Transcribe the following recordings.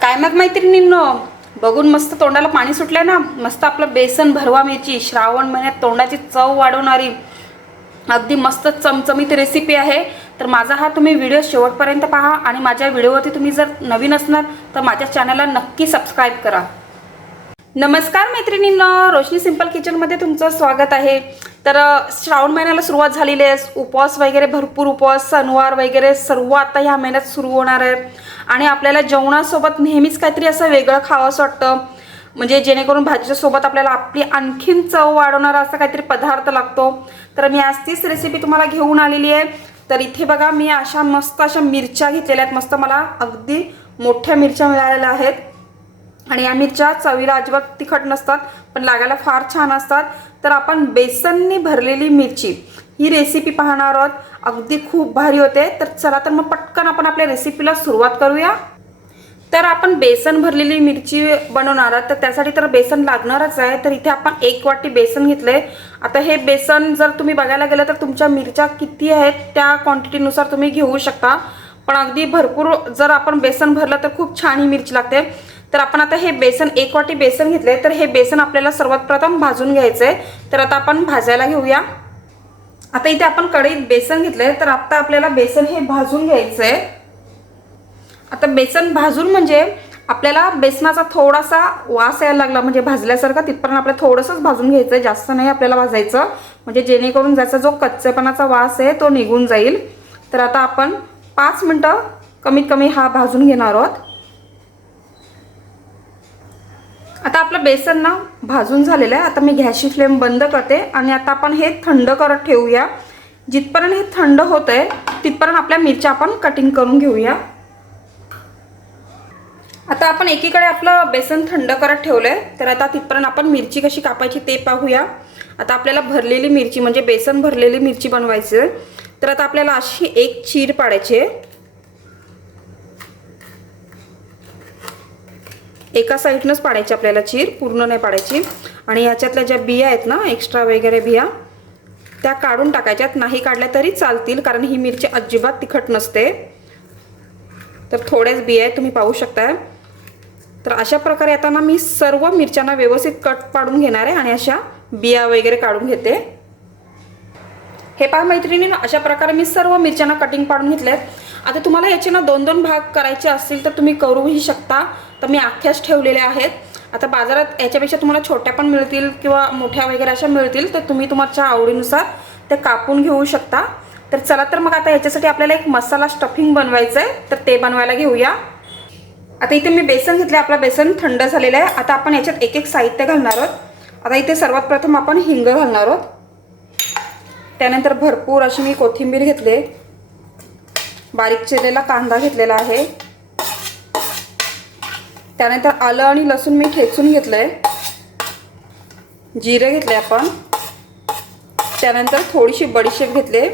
काय मग मैत्रिणींनो, बघून मस्त तोंडाला पाणी सुटलंय ना। मस्त आपलं बेसन भरवा मिरची श्रावण महिन्यात तोंडाची चव वाढवणारी अगदी मस्त चमचमीत रेसिपी आहे। तर माझा हा तुम्ही व्हिडिओ शेवटपर्यंत पहा आणि माझ्या व्हिडिओवरती तुम्ही जर नवीन असणार तर माझ्या चॅनलला नक्की सबस्क्राइब करा। नमस्कार मैत्रिणींनो, रोशनी सिंपल किचनमध्ये तुमचं स्वागत आहे। तर श्रावण महिन्याला सुरुवात झालेली आहे। उपवास वगैरे भरपूर उपवास सणवार वगैरे सर्व आता ह्या महिन्यात सुरू होणार आहे आणि आपल्याला जेवणासोबत नेहमीच काहीतरी असं वेगळं खावंसं वाटतं, म्हणजे जेणेकरून भाजीच्या सोबत आपल्याला आपली आणखीन चव वाढवणारा असा काहीतरी पदार्थ लागतो। तर मी आज तीच रेसिपी तुम्हाला घेऊन आलेली आहे। तर इथे बघा, मी अशा मस्त अशा मिरच्या घेतलेल्या आहेत। मस्त मला अगदी मोठ्या मिरच्या मिळालेल्या आहेत आणि या मिरच्या चवीला अजिबात तिखट नसतात, पण लागायला फार छान असतात। तर आपण बेसनने भरलेली मिरची ही रेसिपी पाहणार आहोत, अगदी खूप भारी होते। तर चला तर मग पटकन आपण आपल्या रेसिपीला सुरुवात करूया। तर आपण बेसन भरलेली मिरची बनवणार आहोत, तर त्यासाठी तर बेसन लागणारच आहे। तर इथे आपण 1 वाटी बेसन घेतले। आता हे बेसन जर तुम्ही बघायला गेलं तर तुमच्या मिरच्या किती आहेत त्या क्वांटिटीनुसार तुम्ही घेऊ शकता, पण अगदी भरपूर जर आपण बेसन भरलं तर खूप छान ही मिरची लागते। तर आपण आता हे बेसन 1 वाटी बेसन घेतले, तर हे बेसन आपल्याला सर्वात प्रथम भाजून घ्यायचं आहे। तर आता आपण भाजायला घेऊया। आता इथे आपण कढईत बेसन घेतले, तर आता आपल्याला बेसन हे भाजून घ्यायचं आहे। आता बेसन भाजून म्हणजे आपल्याला बेसनाचा थोडासा वास यायला लागला म्हणजे भाजल्यासारखा, तिथपर्यंत आपल्याला थोडंसंच भाजून घ्यायचं आहे, जास्त नाही आपल्याला भाजायचं, म्हणजे जेणेकरून ज्याचा जो कच्चेपणाचा वास आहे तो निघून जाईल। तर आता आपण 5 मिनिटं कमीत कमी हा भाजून घेणार आहोत। आता आपलं बेसन ना भाजून झालेलं आहे। आता मी गॅसची फ्लेम बंद करते आणि आता आपण हे थंड करत ठेवूया। जिथपर्यंत हे थंड होतंय तिथपर्यंत आपल्या मिरच्या आपण कटिंग करून घेऊया। आता आपण एकीकडे आपलं बेसन थंड करत ठेवलंय, तर आता तिथपर्यंत आपण मिरची कशी कापायची ते पाहूया। आता आपल्याला भरलेली मिरची म्हणजे बेसन भरलेली मिरची बनवायची आहे। तर आता आपल्याला अशी एक चीर पाडायची आहे, एका साईडनंच पाडायची आपल्याला चीर, पूर्ण नाही पाडायची। आणि याच्यातल्या ज्या बिया आहेत ना, एक्स्ट्रा वगैरे बिया, त्या काढून टाकायच्यात। नाही काढल्या तरी चालतील, कारण ही मिरची अजिबात तिखट नसते। तर थोड्याच बिया आहेत, तुम्ही पाहू शकताय। तर अशा प्रकारे आता ना मी सर्व मिरच्यांना व्यवस्थित कट पाडून घेणार आहे आणि अशा बिया वगैरे काढून घेते। हे पहा मैत्रिणींनो, अशा प्रकारे मी सर्व मिरच्यांना कटिंग पाडून घेतलेत। आता तुम्हाला याचे ना 2-2 भाग करायचे असतील तर तुम्ही करूही शकता, तर मी अख्ख्याच ठेवलेल्या आहेत। आता बाजारात याच्यापेक्षा तुम्हाला छोट्या पण मिळतील किंवा मोठ्या वगैरे अशा मिळतील, तर तुम्ही तुमच्या आवडीनुसार ते कापून घेऊ शकता। तर चला तर मग आता याच्यासाठी आपल्याला एक मसाला स्टफिंग बनवायचं आहे, तर ते बनवायला घेऊया। आता इथे मी बेसन घेतले, आपलं बेसन थंड झालेलं आहे। आता आपण याच्यात एक एक साहित्य घालणार आहोत। आता इथे सर्वात प्रथम आपण हिंग घालणार आहोत, त्यानंतर भरपूर अशी मी कोथिंबीर घेतले, बारीक चिरलेला कांदा घेतलेला आहे, त्यानंतर आलं आणि लसूण मी ठेचून घेतलंय, जिरे घेतले आपण, त्यानंतर थोडीशी बडीशेप घेतले।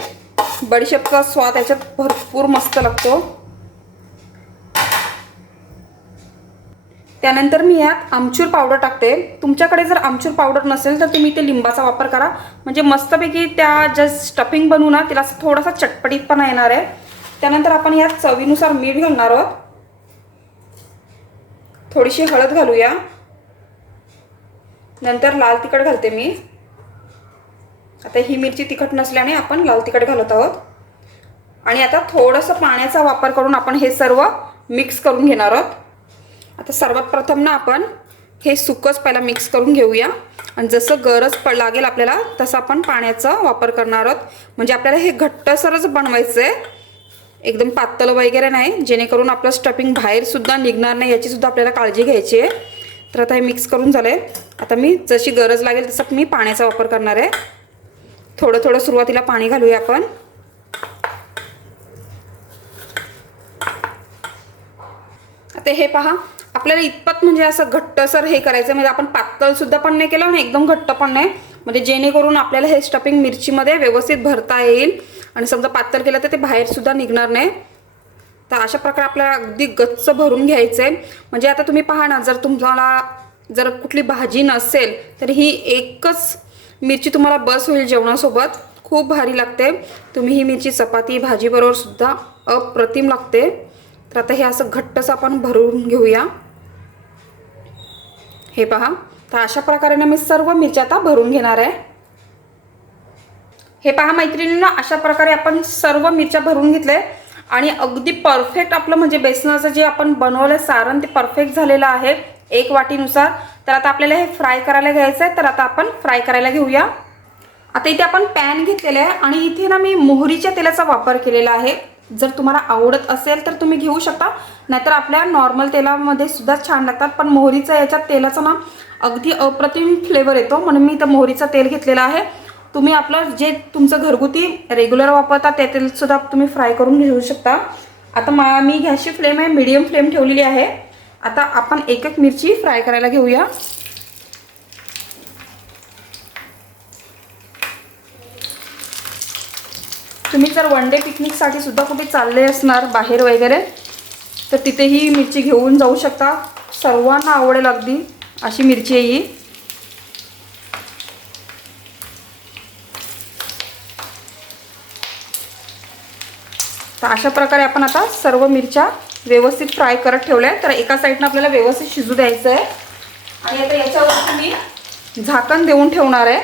बडीशेपचा स्वाद याच्यात भरपूर मस्त लागतो। त्यानंतर मी यात आमचूर पावडर टाकते। तुमच्याकडे जर आमचूर पावडर नसेल तर तुम्ही ते लिंबाचा वापर करा, म्हणजे मस्तपैकी त्या ज्या स्टफिंग बनवू ना तिला थोडासा चटपटीतपणा येणार आहे। त्यानंतर आपण यात चवीनुसार मीठ घालणार आहोत, थोडीशी हळद घालूया, नंतर लाल तिखट घालते मी। आता ही मिरची तिखट नसल्याने आपण लाल तिखट घालत आहोत आणि आता थोडंसं पाण्याचा वापर करून आपण हे सर्व मिक्स करून घेणार आहोत। आता सर्वात प्रथम ना आपण हे सुकंच पहिला मिक्स करून घेऊया आणि जसं गरज लागेल आपल्याला तसं आपण पाण्याचा वापर करणार आहोत, म्हणजे आपल्याला हे घट्टसरच बनवायचं आहे, एकदम पातळ वगैरे नाही, जेणेकरून आपलं स्टफिंग बाहेर सुद्धा निघणार नाही याची सुद्धा आपल्याला काळजी घ्यायची आहे। तर आता हे मिक्स करून झालंय। आता मी जशी गरज लागेल तसं मी पाण्याचा वापर करणार आहे। थोडं थोडं सुरुवातीला पाणी घालूया आपण। आता हे पहा, आपल्याला इतपत म्हणजे असं घट्टसर हे करायचं, म्हणजे आपण पातळ सुद्धा पण नाही केलं आणि एकदम घट्ट पण नाही, म्हणजे जेणेकरून आपल्याला हे स्टफिंग मिरचीमध्ये व्यवस्थित भरता येईल आणि समजा पातळ केलं तर ते बाहेर सुद्धा निघणार नाही। तर अशा प्रकारे आपल्याला अगदी गच्च भरून घ्यायचं आहे। म्हणजे आता तुम्ही पहा ना, जर तुम्हाला जर कुठली भाजी नसेल तर ही एकच मिरची तुम्हाला बस होईल जेवणासोबत, खूप भारी लागते। तुम्ही ही मिरची चपाती भाजी बरोबर सुद्धा अप्रतिम लागते। तर आता हे असं घट्टच आपण भरून घेऊया. हे पहा, तर अशा प्रकारे मी सर्व मिरच्या आता भरून घेणार आहे. हे पहा मैत्रिणींनो, अशा प्रकारे आपण सर्व मिरच्या भरून घेतले आणि अगदी परफेक्ट आपलं म्हणजे बेसनाचं जे आपण बनवलं सारण ते परफेक्ट झालेलं आहे 1 वाटीनुसार. तर आता आपल्याला हे फ्राय करायला घ्यायचं आहे. तर आता आपण फ्राय करायला घेऊया. आता इथे आपण पॅन घेतलेला आहे आणि इथे ना मी मोहरीच्या तेलाचा वापर केलेला आहे. जर तुम्हाला आवडत असेल तर तुम्ही घेऊ शकता, नाहीतर आपल्या नॉर्मल तेलामध्ये सुद्धा छान लागतात. पण मोहरीचा याच्यात तेलाचा ना अगदी अप्रतिम फ्लेवर येतो, म्हणून मी इथं मोहरीचं तेल घेतलेलं आहे. तुम्ही आपलं जे तुमचं घरगुती रेग्युलर वापरता ते तेल सुद्धा तुम्ही फ्राय करून घेऊ शकता. आता मी गॅसची फ्लेम आहे मीडियम फ्लेम ठेवलेली आहे. आता आपण एक एक मिरची फ्राय करायला घेऊया. तुम्ही जर वन डे पिकनिकसाठी सुद्धा कुठे चालले असणार बाहेर वगैरे, तर तिथेही मिरची घेऊन जाऊ शकता. सर्वांना आवडेल अगदी अशी मिरची आहे ही. तर अशा प्रकारे आपण आता सर्व मिरच्या व्यवस्थित फ्राय करत ठेवल्या. तर एका साईडनं आपल्याला व्यवस्थित शिजू द्यायचं आहे. आणि आता याच्यावरती मी झाकण देऊन ठेवणार आहे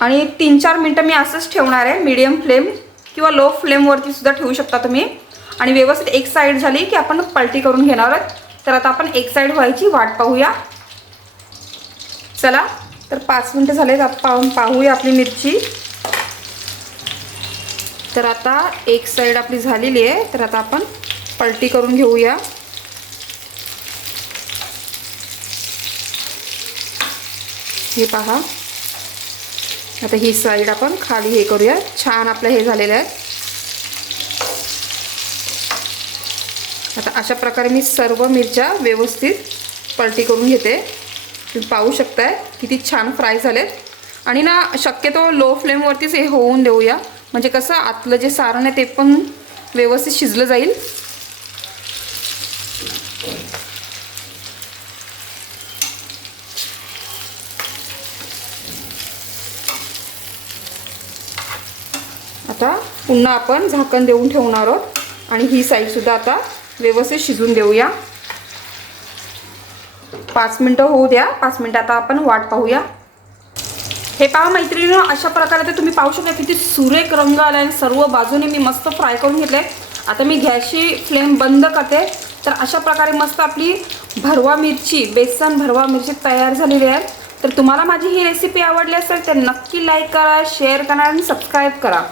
आणि 3-4 मिनटं मी असंच ठेवणार आहे. मीडियम फ्लेम किंवा लो फ्लेमवरती सुद्धा ठेवू शकता तुम्ही. आणि व्यवस्थित एक साईड झाली की आपण पलटी करून घेणार आहोत. तर आता आपण एक साईड व्हायची वाट पाहूया. चला, तर 5 मिनटं झाले, आपण पाहूया आपली मिरची. तर आता एक साईड आपली झालेली आहे. तर आता आपण पलटी करून घेऊया. हे पहा, आता ही साईड आपण खाली हे करूया. छान आपलं हे झालेलं आहे. आता अशा प्रकारे मी सर्व मिरच्या व्यवस्थित पलटी करून घेते. तुम्ही पाहू शकताय किती छान फ्राय झालेत. आणि ना शक्यतो लो फ्लेमवरतीच हे होऊन देऊया, म्हणजे कसं आतलं जे सारण आहे ते पण व्यवस्थित शिजलं जाईल. आता पुन्हा आपण झाकण देऊन ठेवणार आहोत आणि ही साईड सुद्धा आता व्यवस्थित शिजून देऊया. 5 मिनटं होऊ द्या. 5 मिनटं आता आपण वाट पाहूया. हे पहा मैत्रिणींनो, अशा प्रकारे तर तुम्ही पाहू शकता किती सुरेख रंग आला आणि सर्व बाजूने मी मस्त फ्राय करून घेतले. आता मी गॅसची फ्लेम बंद करते. तर अशा प्रकारे मस्त आपली भरवा मिरची, बेसन भरवा मिरची तयार झालेली आहे. तर तुम्हाला माझी ही रेसिपी आवडली असेल तर नक्की लाईक करा, शेअर करा आणि सबस्क्राईब करा.